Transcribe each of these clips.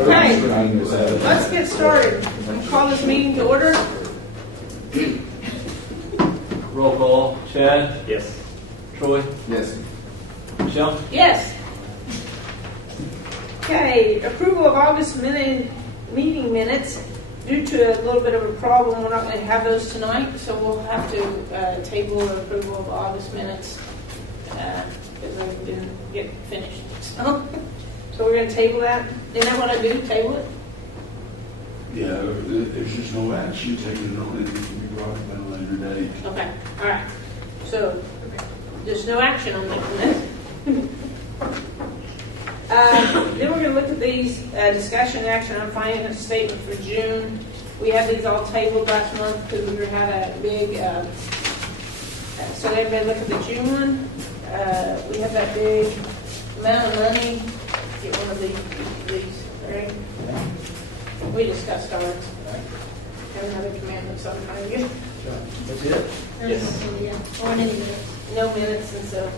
Okay, let's get started. I'll call this meeting to order. Roll call. Chad? Yes. Troy? Yes. Michelle? Yes. Okay, approval of August meeting minutes. Due to a little bit of a problem, we're not going to have those tonight, so we'll have to table the approval of August minutes because they didn't get finished. So we're going to table that. Isn't that what I do? Table it? Yeah, there's just no action taken on it. It can be brought up at a later date. Okay, all right. So there's no action on that. Then we're going to look at these discussion action on finance statement for June. We had these all tabled last month because we had a big. So everybody look at the June one. We have that big amount of money. Get one of these, right? We discussed ours. Have another commandment sometime. That's it? Yes. Or no minutes and so.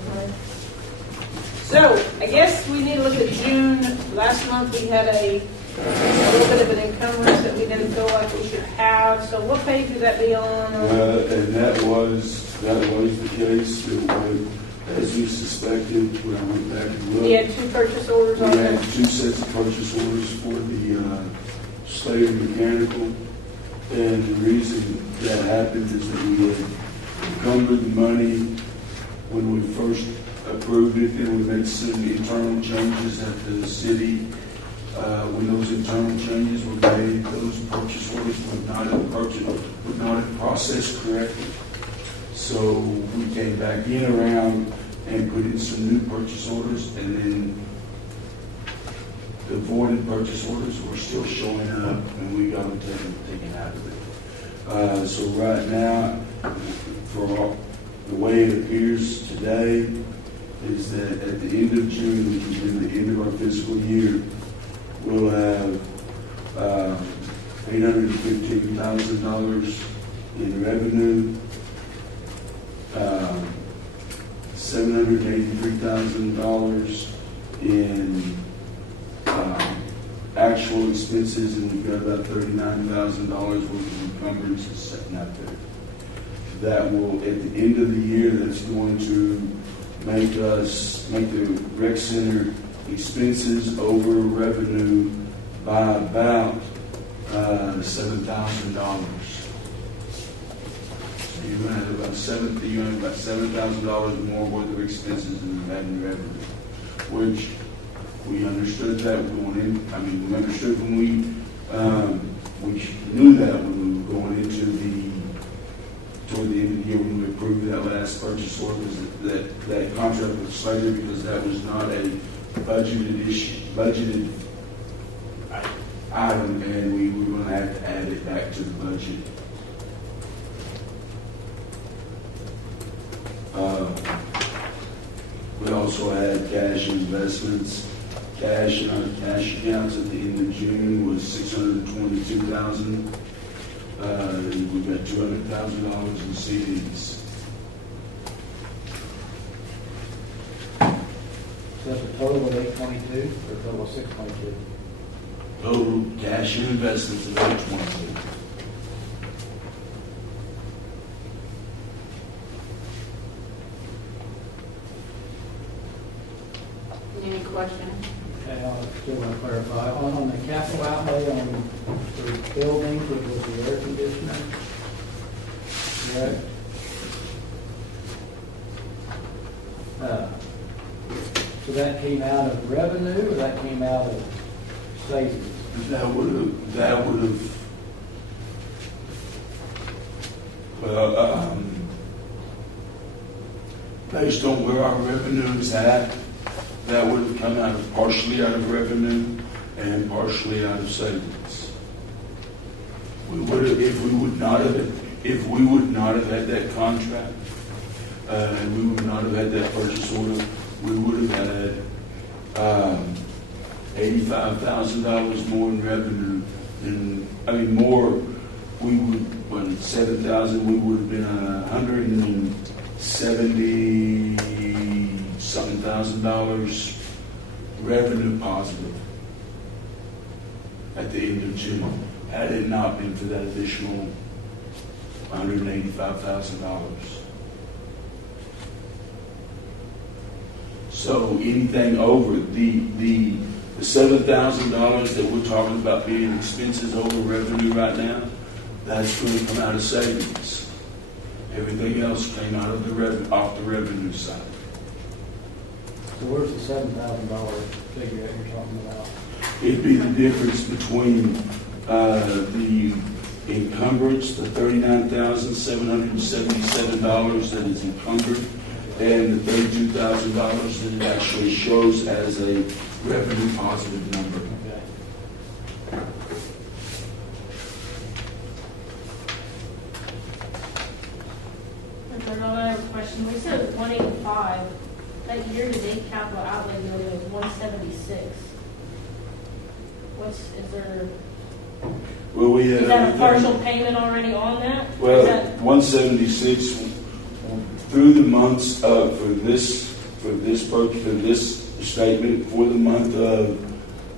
So I guess we need to look at June. Last month we had a little bit of an encumbrance that we didn't feel like we should have. So what page would that be on? And that was the case. It was, as we suspected when I went back and looked. We had two purchase orders We on had there. two sets of purchase orders for the slate mechanical. And the reason that happened is that we had encumbered the money when we first approved it, and we made some internal changes at the city. When those internal changes were made, those purchase orders would not have processed correctly. So we came back in around and put in some new purchase orders, and then the voided purchase orders were still showing up, and we got them taken out of it. So right now, for the way it appears today, is that at the end of June, which is in the end of our fiscal year, we'll have $815,000 in revenue, $783,000 in actual expenses, and we've got about $39,000 worth of encumbrances sitting out there. That will, at the end of the year, that's going to make the rec center expenses over revenue by about $7,000. So you're going to have about $7,000 more worth of expenses than you had in revenue, which we understood that going in. I mean, we understood when we knew that when we were going into toward the end of the year when we approved that last purchase order, that contract was slated because that was not a budgeted item, and we were going to have to add it back to the budget. We also had cash investments. Cash in our cash accounts at the end of June was $622,000. We've got $200,000 in CDs. So that's a total of 822 or a total of 622? Total cash and investments of 822. Any questions? Okay, I still want to clarify. On the capital outlay on the buildings, which was the air conditioner, correct? So that came out of revenue, or that came out of savings? That would have, based on where our revenue is at, that would have come out of partially out of revenue and partially out of savings. We would have, if we would not have had that contract, and we would not have had that purchase order, we would have had $85,000 more in revenue than, more. We would, when 7,000, we would have been $170,000 revenue positive. at the end of June, had it not been for that additional $185,000. So anything over the $7,000 that we're talking about being expenses over revenue right now, that's going to come out of savings. Everything else came out of off the revenue side. So where's the $7,000 figure that you're talking about? It'd be the difference between the encumbrance, the $39,777 that is encumbered, and the $32,000 that it actually shows as a revenue positive number. Okay. I have a question. We said it was 185. That year-to-date capital outlay bill was 176. Is there? Well, we had Is that a everything- partial payment already on that? Or Well, is that- 176 through the months for this statement for the month of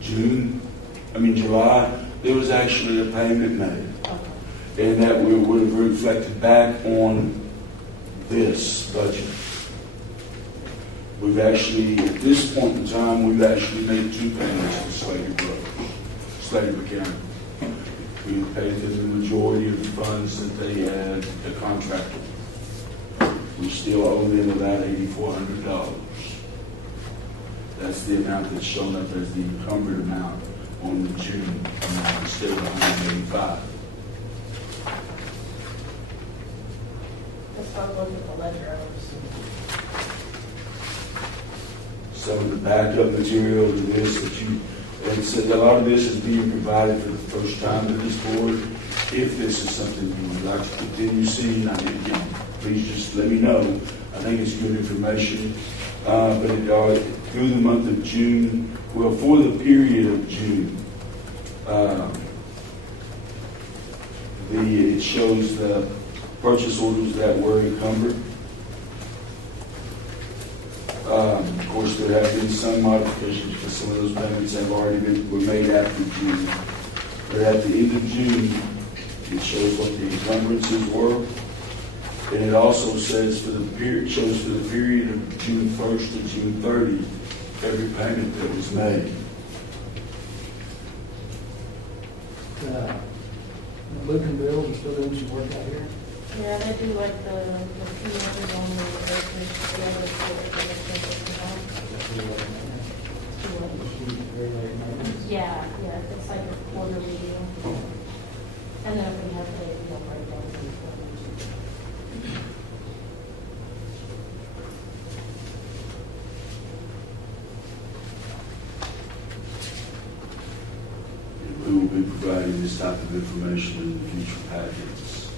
July, there was actually a payment made, and that would have reflected back on this budget. We've actually, at this point in time, we've actually made 2 payments to Slater County. We paid them the majority of the funds that they had the contract with. We still owe them about $8,400. That's the amount that's shown up as the encumbered amount on the June amount instead of 185. Let's talk about the ledger items. Some of the backup material to this that like I said, a lot of this is being provided for the first time to this board. If this is something you would like to continue seeing, please just let me know. I think it's good information. But through the month of June, well, for the period of June, it shows the purchase orders that were encumbered. Of course, there have been some modifications because some of those payments have already were made after June. But at the end of June, it shows what the encumbrances were. And it also says shows for the period of June 1st to June 30, every payment that was made. Lucan Bills are still doing some work out here? Yeah, they do like the few numbers on the revenue. Yeah, it's like a quarterly deal. And then if we have the breakdown. We will be providing this type of information in the future packets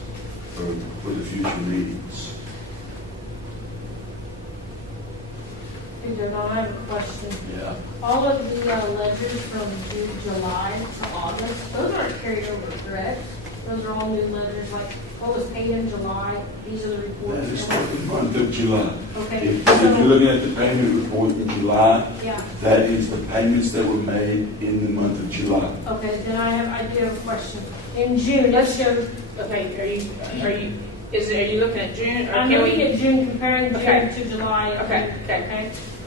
for the future meetings. Peter, I have a question. Yeah. All of the ledgers from July to August, those aren't carried over, correct? Those are all new ledgers, like what was paid in July, these are the That reports. is for the month of July. Okay, If you're looking at the payment report in July, yeah, that is the payments that were made in the month of July. okay, then I do have a question. In June, let's go, Okay, are you looking at June? Or I'm can looking we- at June, comparing June Okay. to July. Okay.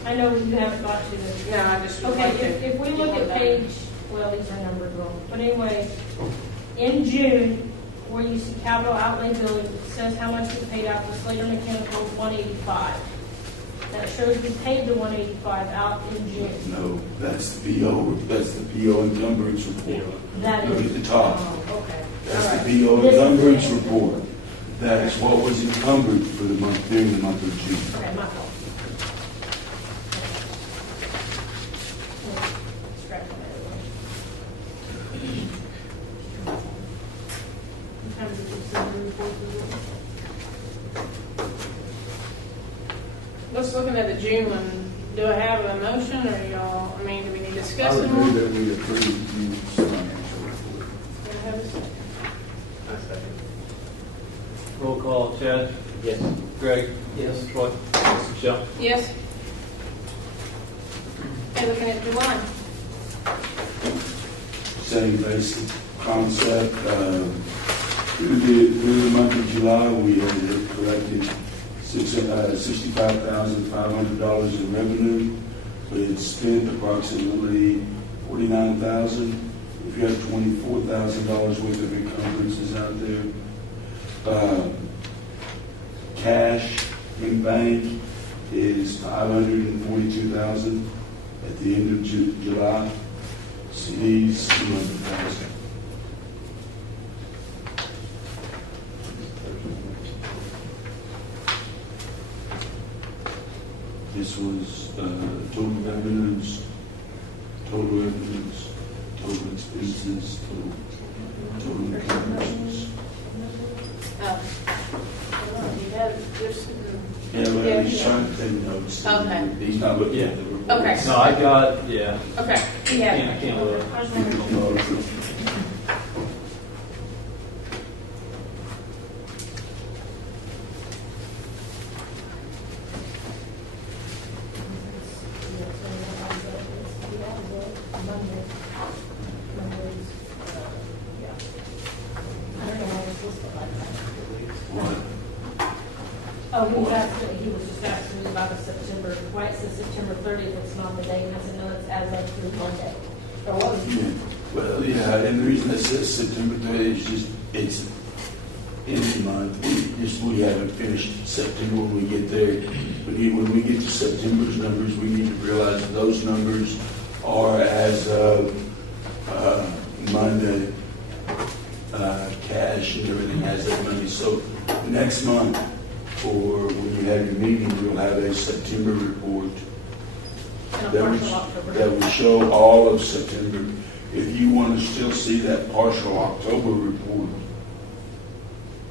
I know you haven't got to this. No, I just would Okay, like to. if we look at page, well, these are numbered wrong, but anyway, in June, where you see capital outlay billing, it says how much we paid out to Slater Mechanical, 185. That shows we paid the 185 out in June. No, that's the PO. That's the PO encumbrance report. That Look is. at the top. Oh, okay. That's All right. the PO This is- encumbrance report. That is what was encumbered for the month during the month of June. Okay, my fault. Scratch on that one. Sometimes you can send the reports as well. Let's looking at the June one. Do I have a motion or y'all, do we need to discuss I would it move more? that we approve the financial report. Do I have a second? Roll call, Chad? Yes. Greg? Yes. Troy? Yes. Michelle? Yes. Okay, looking at July. same basic concept. Through the month of July, we had collected $65,500 in revenue. We had spent approximately $49,000. If you have $24,000 worth of encumbrances out there, cash in bank is $542,000 at the end of July. CDs, $200,000. This was total revenues, total expenses, total encumbrances. Oh. You have this. Yeah, well, he's trying to take notes. Okay. He's not looking at the report. Okay. No, I got, yeah. Okay, yeah. I can't look. Oh, he was just asking me about the September, why it says September 30th, it's not the date, and I said, no, it's as of through Monday. Or what was it? Well, yeah, and the reason it says September 30th is just, it's in the month. We haven't finished September when we get there. But when we get to September's numbers, we need to realize that those numbers are as of Monday, cash and everything as of Monday. So next month, or when you have your meeting, we'll have a September report And a that partial October. would show all of September. If you want to still see that partial October report,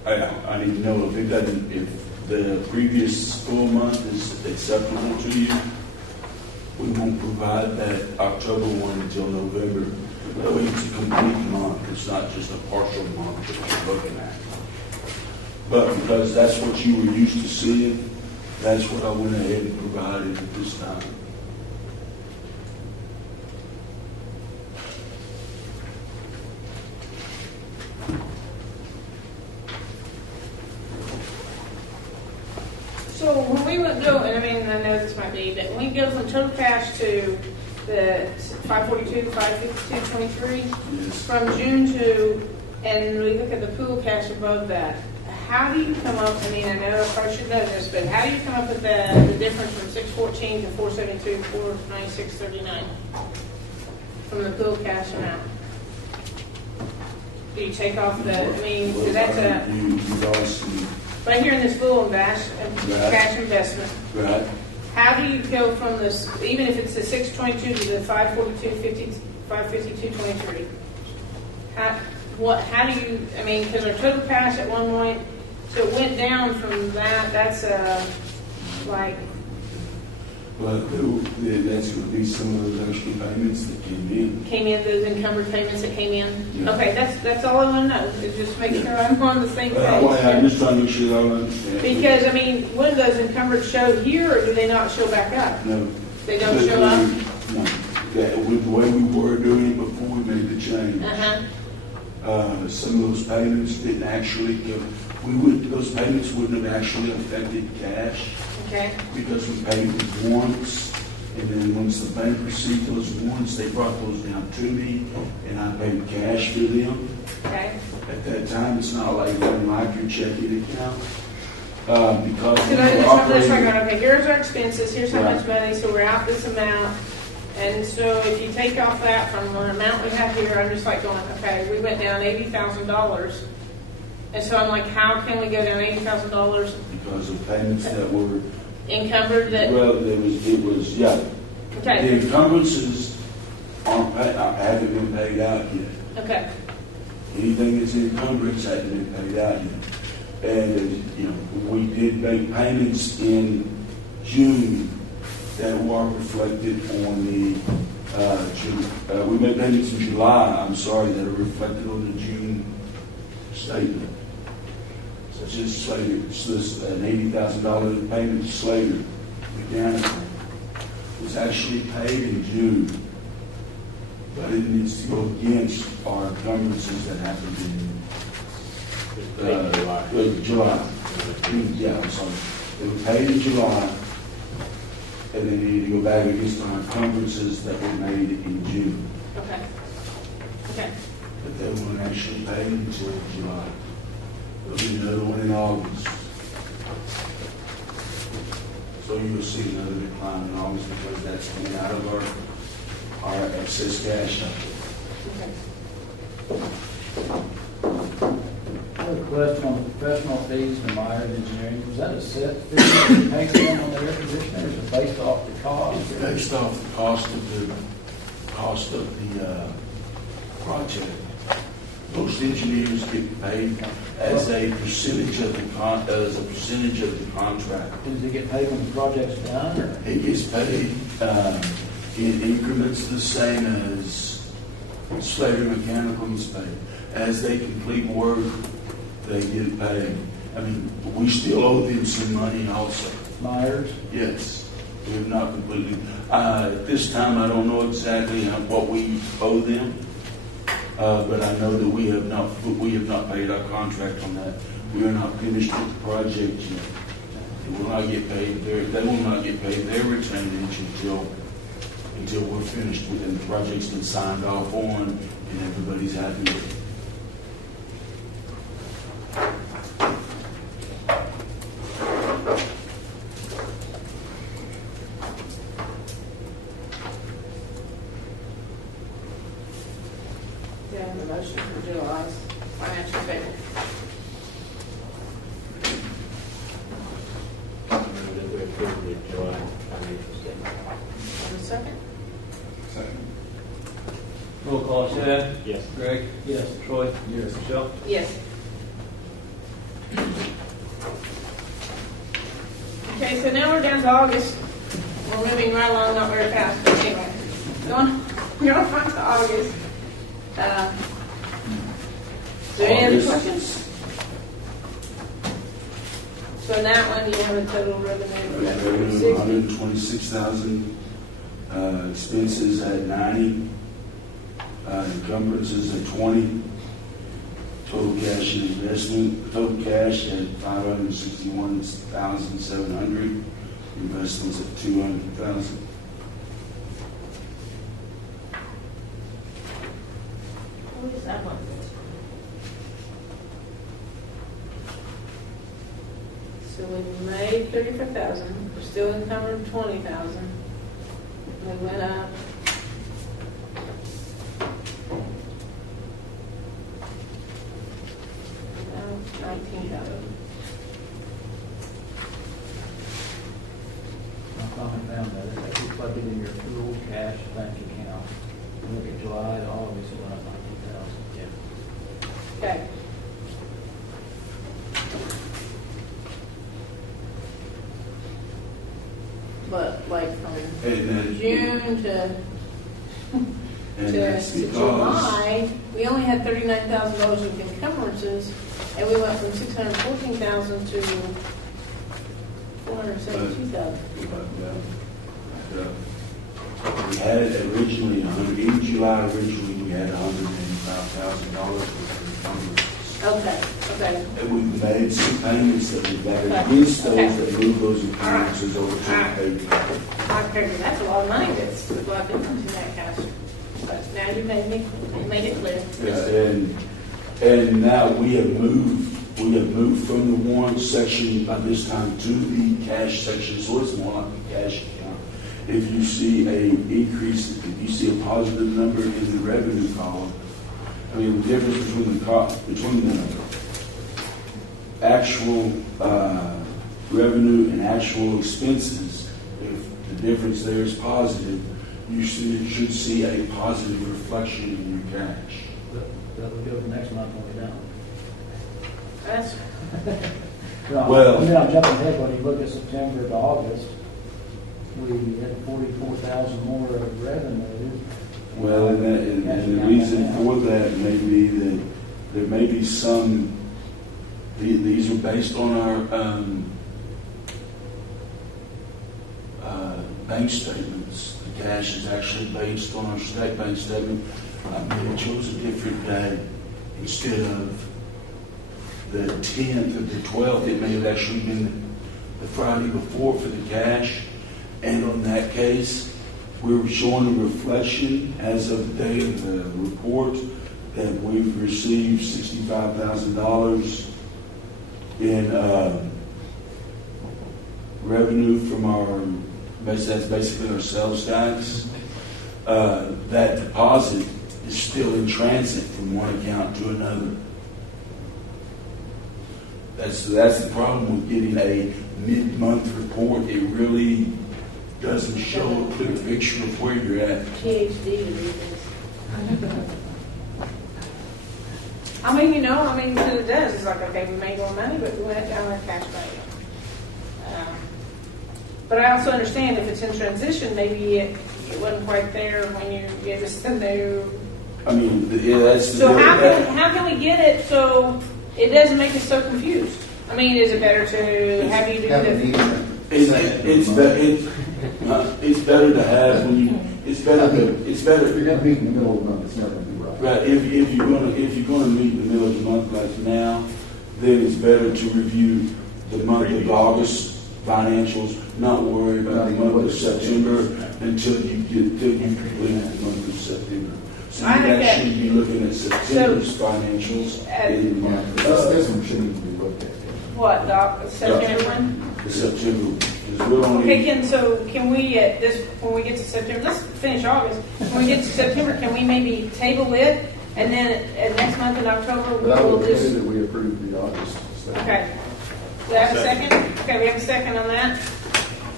I need to know if it doesn't, if the previous full month is acceptable to you. We won't provide that October one until November. That way it's a complete month. It's not just a partial month that you're looking at. But because that's what you were used to seeing, that's what I went ahead and provided at this time. So when we would go, and I mean, I know this might be, but when we go from total cash to the 542, 552, 23, Yes. from June to, and we look at the pool cash above that, how do you come up, I mean, I know I probably should know this, but how do you come up with the difference from 614 to 472, 496.39 from the pool cash amount? Do you take off the, I mean, 'cause that's a, You lost, right here in this pool cash investment, right? how do you go from this, even if it's the 622 to the 542, 552, 23? How do you, I mean, because our total cash at one point, so it went down from that, that's like, Well, that's going to be some of those extra payments that came in. those encumbered payments that came in? Yeah. Okay, that's all I want to know, is just make sure I'm on the same I'm page. just trying to make sure that I understand. Because, I mean, when those encumbered show here, or do they not show back up? No. They don't show up? No. With the way we were doing it before we made the change, Uh-huh. some of those payments didn't actually go, those payments wouldn't have actually affected cash Okay, because we paid them once, and then once the bank received those warrants, they brought those down to me, and I paid cash for them. okay. At that time, it's not like your checking account, because we Because I were just, I'm just operating. like, okay, here's our expenses, here's how Right. much money, so we're out this amount. And so if you take off that from the amount we have here, I'm just like going, okay, we went down $80,000. And so I'm like, how can we go down $80,000 Because of payments that were, encumbered that, well, it was, yeah. The okay, encumbrances haven't been paid out yet. okay, Anything that's encumbrance hasn't been paid out yet. And, we did make payments in June that were reflected on the, we made payments in July, that are reflected on the June statement. Such as Slater, an $80,000 payment to Slater mechanical was actually paid in June. but it needs to go against our encumbrances that happened in July. Yeah, I'm sorry. It was paid in July, and then you need to go back against our encumbrances that were made in June. Okay. Okay. But they weren't actually paid until July. There'll be another one in August. So you'll see another decline in August because that's coming out of our excess cash. Okay. I have a question on the professional fees to Myers Engineering. Was that a set fee that you paid them on the air conditioner, or is it based off the cost? It's based off the cost of the project. Most engineers get paid as a percentage of the contract. Does it get paid when the project's done, or? It gets paid in increments the same as Slater Mechanical is paid. As they complete work, they get paid. I mean, we still owe them some money also. Myers? Yes, we have not completely. At this time, I don't know exactly what we owe them, but I know that we have not paid our contract on that. We are not finished with the project yet. They will not get paid. They will not get paid their retainage until we're finished with it and the project's been signed off on and everybody's happy with it. Yeah, the motion for July's financial statement. I move that we approve the July financial statement. And a second? Roll call, Chad? Yes. Greg? Yes. Troy? Yes. Michelle? Yes. Okay, so now we're down to August. We're moving right along, not very fast, but anyway. Going on to August. Do you have any August. questions? So in that one, you have a total revenue of Revenue 60. 126,000, expenses at 90, encumbrances at 20, total cash and investment, total cash at 561,700, investments at 200,000. What is that one? So we made 35,000. We're still encumbered 20,000. We went up. Now 19,000. I finally found that. It's reflected in your pool cash bank account. Look at July to August, it went up 19,000. Okay. But like from And then, June and that's to because, July, we only had $39,000 of encumbrances, and we went from 614,000 to 472,000. we had originally, in July originally, we had $185,000 worth of encumbrances. Okay, okay. And we made some payments that we got Okay. against those Okay. that moved those encumbrances over to All right. the paper. I figured that's a lot of money that's left in that cash. But now you made it clear. Yeah, and now we have moved from the warrant section by this time to the cash section, so it's more like a cash account. If you see if you see a positive number in the revenue column, I mean, the difference between the actual revenue and actual expenses, if the difference there is positive, you should see a positive reflection in your cash. That will go to next month when we don't. That's, Well- I mean, I'm jumping ahead, when you look at September to August, we had 44,000 more of revenue. Well, and the reason for that may be that there may be some, these are based on our bank statements. The cash is actually based on our state bank statement. I may have chose a different day. Instead of the 10th or the 12th, it may have actually been the Friday before for the cash. And on that case, we were showing a reflection as of the day of the report that we've received $65,000 in revenue from our, that's basically our sales tax. That deposit is still in transit from one account to another. That's the problem with getting a mid-month report. It really doesn't show a clear picture of where you're at. PhD degrees. I mean, because it does. It's like, okay, we made more money, but we went down our cash value. But I also understand if it's in transition, maybe it wasn't quite there when you gave us the new. I mean, yeah, that's. So how can we get it so it doesn't make us so confused? I mean, is it better to have you do the? It's better to have when you. It's better. If you're gonna meet in the middle of the month, it's never gonna be right. Right. If you're gonna meet in the middle of the month like now, then it's better to review the month of August financials, not worry about the month of September until you complete the month of September. So you actually be looking at September's financials in the month. This one shouldn't even be looked at. What, the September one? The September. We're only, Okay, can we when we get to September, let's finish August. When we get to September, can we maybe table it and then next month in October we But I will would just. move that we approve the August stuff. Okay. Do I have a second? Okay, we have a second on that.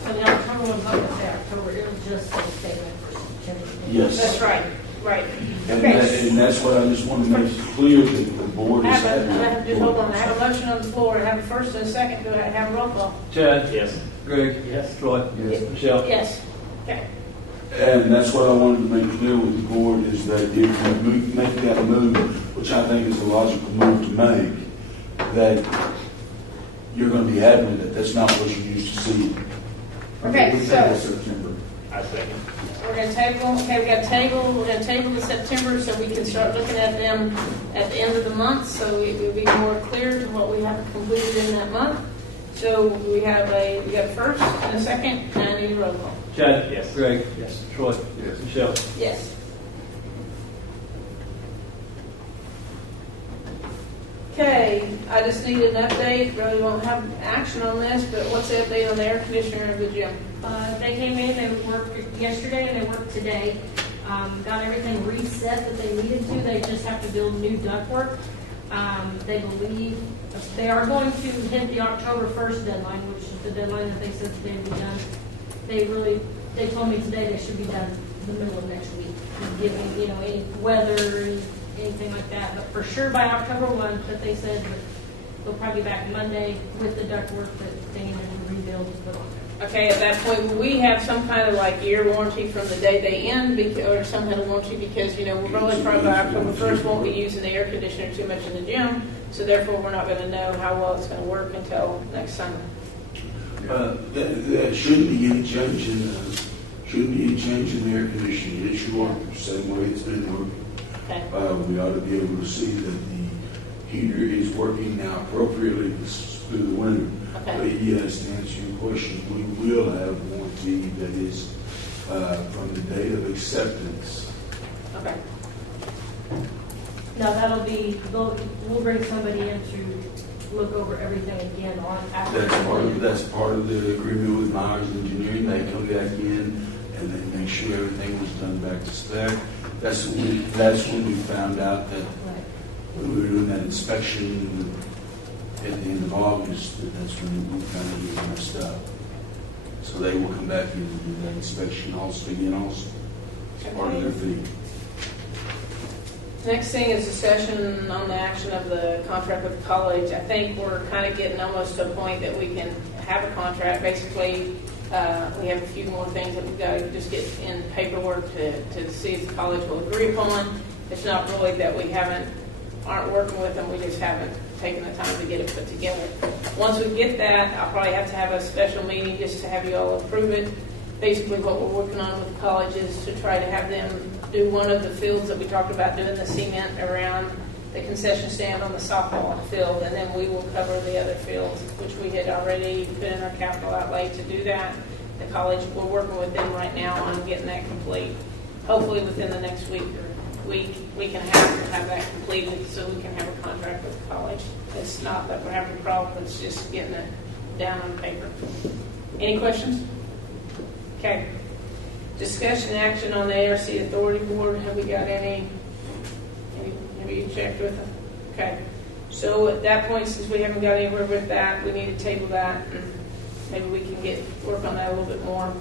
So the October one's not gonna say October, it'll just say statement for September. yes. That's right. Right. And, Okay. and that's what I just want to make clear that the board is Hold on. I have a motion on the floor. I have a first and a second. Do I have a roll call? Chad? Yes. Greg? Yes. Troy? Yes. Michelle? Yes. Okay. And that's what I wanted to make clear with the board is that if you make that move, which I think is a logical move to make, that you're going to be happy with it. That's not what you used to see. Okay, We so- table September. I second. We're going to table. Okay, we're going to table the September so we can start looking at them at the end of the month. So it will be more clear to what we have completed in that month. So we got a first and a second, and I need a roll call. Chad? Yes. Greg? Yes. Troy? Yes. Michelle? Yes. Okay, I just need an update. Really won't have action on this, but what's the update on the air conditioner of the gym? They came in, they worked yesterday and they worked today. Got everything reset that they needed to. They just have to build new ductwork. They believe they are going to hit the October 1st deadline, which is the deadline that they said they'd be done. They told me today they should be done the middle of next week, given, any weather, anything like that. But for sure by October 1, that they said that they'll probably be back Monday with the ductwork that they needed to rebuild and put on there. Okay, at that point, will we have some kind of like year warranty from the day they end, or some kind of warranty because, we're really probably by October 1st won't be using the air conditioner too much in the gym, so therefore we're not going to know how well it's going to work until next summer. There shouldn't be any change in the air conditioning. It should work the same way it's been working. Okay. We ought to be able to see that the heater is working now appropriately through the winter. Okay. But yes, to answer your question, we will have warranty that is from the date of acceptance. Okay. Now we'll bring somebody in to look over everything again on after. That's part of the agreement with Myers Engineering. They come back in and they make sure everything was done back to spec. That's when we found out that Right. when we were doing that inspection at the end of August, that's when we kind of get messed up. So they will come back in and do that inspection also. It's part of their fee. Next thing is discussion on the action of the contract with the college. I think we're kind of getting almost to a point that we can have a contract. Basically, we have a few more things that we've got to just get in paperwork to see if the college will agree upon. It's not really that we aren't working with them, we just haven't taken the time to get it put together. Once we get that, I'll probably have to have a special meeting just to have you all approve it. basically what we're working on with the college is to try to have them do one of the fields that we talked about, doing the cement around the concession stand on the softball field, and then we will cover the other fields, which we had already put in our capital outlay to do that. The college, we're working with them right now on getting that complete. Hopefully within the next week or week, we can have that completed so we can have a contract with the college. It's not that we're having a problem, it's just getting it down on paper. Any questions? Okay. Discussion action on the ARC Authority Board. Have we got any have you checked with them? Okay. So at that point, since we haven't got anywhere with that, we need to table that. And maybe we can work on that a little bit more.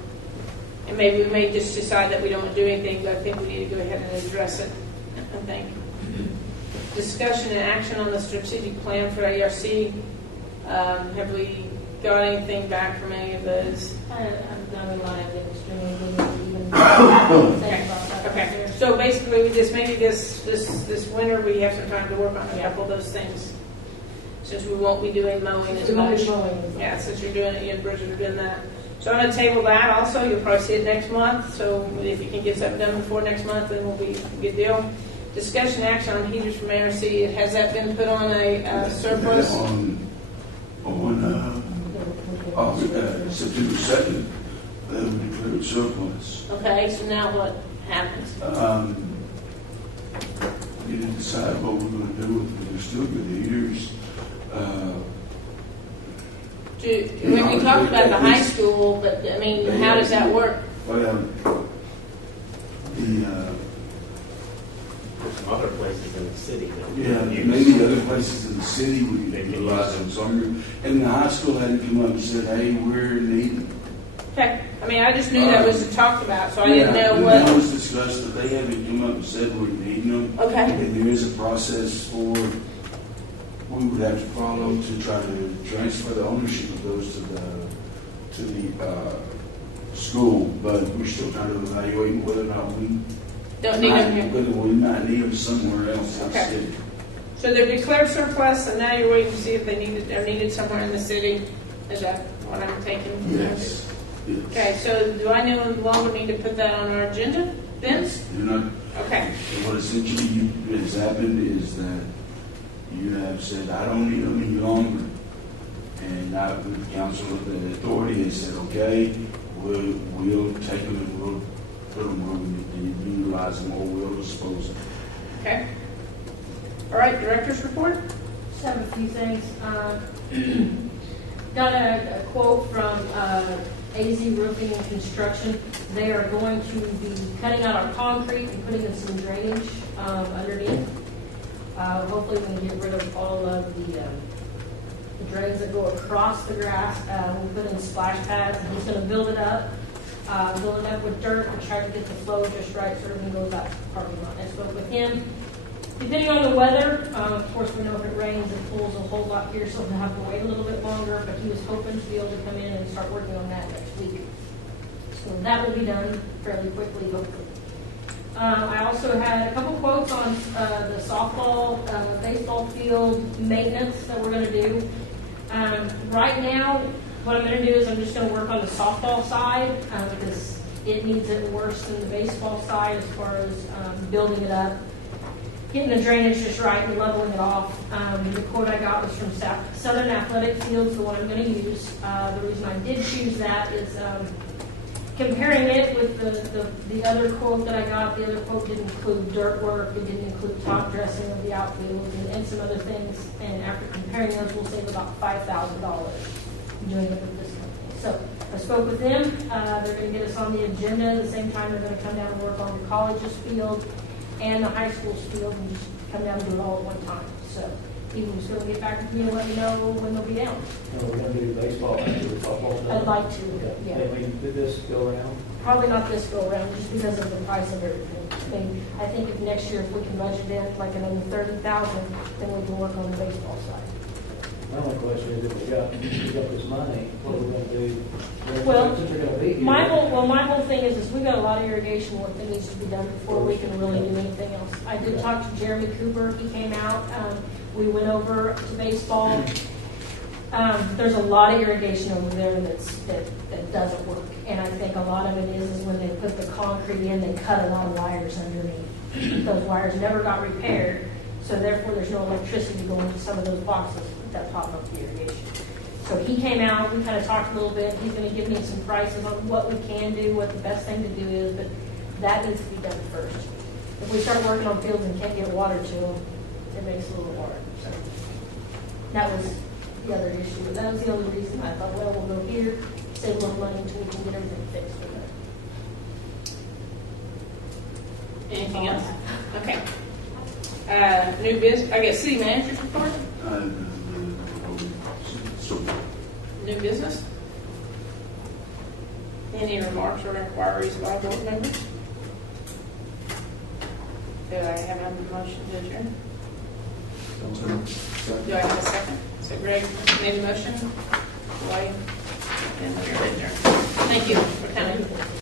And maybe we may just decide that we don't want to do anything, but I think we need to go ahead and address it, I think. Discussion and action on the strategic plan for ARC. Have we got anything back from any of those? I haven't done a lot of it, even think about that. Okay. So basically, we just maybe this winter we have some time to work on a couple of those things, since we won't be doing mowing as much. Yeah, since you're doing it, you and Bridget are doing that. So I'm going to table that also. You'll probably see it next month. So if you can get something done before next month, then we'll be a good deal. Discussion action on heaters from ARC. Has that been put on a surplus? September 2nd, that would be declared surplus. Okay, so now what happens? We need to decide what we're going to do with it. They're still good heaters. When we talked about the high school, but I mean, how does that work? Well, There's some other places in the city that maybe other places in the city would utilize them summer. And the high school hadn't come up and said, hey, we're in need. Okay. I mean, I just knew that was talked about, so I didn't know what. That was discussed, but they haven't come up and said we're needing them. Okay. And there is a process we would have to follow to try to transfer the ownership of those to the school. But we're still trying to evaluate whether or not we Don't need them here. whether we might need them somewhere else in the Okay. city. So they're declared surplus, and now you're waiting to see if they're needed somewhere in the city. Is that what I'm taking? Yes. Okay, so do I no longer need to put that on our agenda then? You're not. Okay. What essentially has happened is that you have said, I don't need them any longer. And now the council of the authority has said, okay, we'll take them and we'll put them where we need to utilize them or we'll dispose of them. Okay. All right, director's report? Just have a few things. Got a quote from AZ Roofing and Construction. They are going to be cutting out our concrete and putting in some drainage underneath. Hopefully we can get rid of all of the drains that go across the grass. We'll put in splash pads, and he's going to build it up with dirt and try to get the flow just right so everything goes out to the parking lot. I spoke with him. Depending on the weather, of course, we know if it rains, it pools a whole lot here, so we'll have to wait a little bit longer, but he was hoping to be able to come in and start working on that next week. So that will be done fairly quickly, hopefully. I also had a couple quotes on the softball, baseball field maintenance that we're going to do. Right now, what I'm going to do is I'm just going to work on the softball side because it needs it worse than the baseball side as far as building it up. Getting the drainage just right and leveling it off. The quote I got was from Southern Athletic Fields, the one I'm going to use. The reason I did choose that is comparing it with the other quote that I got. The other quote didn't include dirt work, it didn't include top dressing of the outfield, and some other things. And after comparing those, we'll save about $5,000 doing it with this company. So I spoke with them. They're going to get us on the agenda. At the same time, they're going to come down and work on the college's field and the high school's field and just come down and do it all at one time. So he was going to get back with me and let me know when they'll be down. We're going to do baseball after the softball. I'd like to, yeah. Can we do this go around? Probably not this go around, just because of the price of everything. I think if next year, if we can budget in like another $30,000, then we can work on the baseball side. My only question is, if we got this money, what are we going to do? Well, Since we're going to be here. my whole thing is we got a lot of irrigation work that needs to be done before we can really do anything else. I did talk to Jeremy Cooper. He came out. We went over to baseball. There's a lot of irrigation over there that doesn't work. And I think a lot of it is when they put the concrete in, they cut a lot of wires underneath. Those wires never got repaired, so therefore there's no electricity going to some of those boxes that pop up the irrigation. So he came out, we kind of talked a little bit, he's gonna give me some prices on what we can do, what the best thing to do is, but that needs to be done first. If we start working on fields and can't get water to them, it makes a little hard, so. That was the other issue, but that was the only reason I thought, well, we'll go here, save a little money until we can get everything fixed with it. Anything else? Okay. New business, I guess city manager's report, So, new business. Any remarks or inquiries by board members? Do I have a motion to adjourn? Do I have a second? So Greg made a motion, Lloyd, and we're adjourned. Thank you for coming.